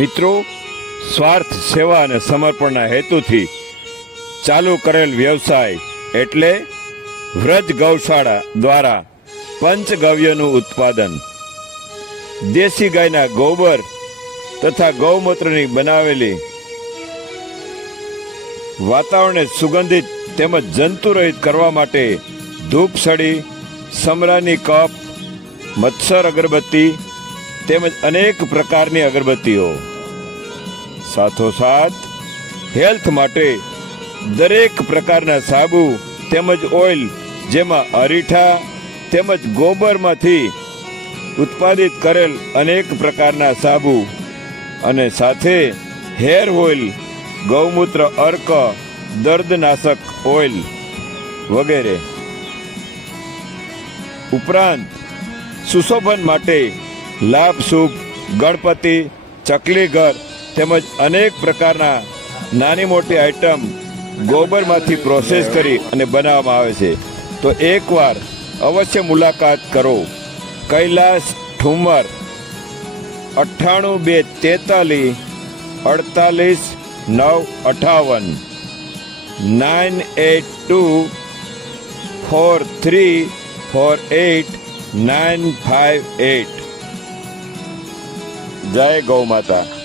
મિત્રો, સ્વાર્થ, સેવા અને સમર્પણના હેતુથી ચાલુ કરેલ વ્યવસાય એટલે વ્રજ ગૌશાળા દ્વારા પંચગવ્યનું ઉત્પાદન. દેશી ગાયના ગોબર તથા ગૌમૂત્રની બનાવેલી વાતાવરણને સુગંધિત તેમજ જંતુરહિત કરવા માટે ધૂપસળી, સમરાની કપ, મત્સર અગરબત્તી તેમજ અનેક પ્રકારની અગરબત્તીઓ. સાથોસાથ, હેલ્થ માટે દરેક પ્રકારના સાબુ તેમજ ઓઇલ જેમાં અરીઠા તેમજ ગોબરમાંથી ઉત્પાદિત કરેલ અનેક પ્રકારના સાબુ અને સાથે હેર ઓઇલ, ગૌમૂત્ર અર્ક, દર્દનાશક ઓઇલ વગેરે. ઉપરાંત, સુશોભન માટે લાભ શુભ, ગણપતિ ચકલી ઘર તેમજ અનેક પ્રકારના નાની મોટી આઇટમ ગોબરમાંથી પ્રોસેસ કરી અને બનાવવામાં આવે છે. તો એકવાર અવશ્ય મુલાકાત કરો. કૈલાસ ઠુમર, અઠ્ઠાણું બે તેતાલીસ અડતાલીસ, નવ અઠાવન. Nine eight two, four three, four eight, nine five eight. જય ગૌ માતા.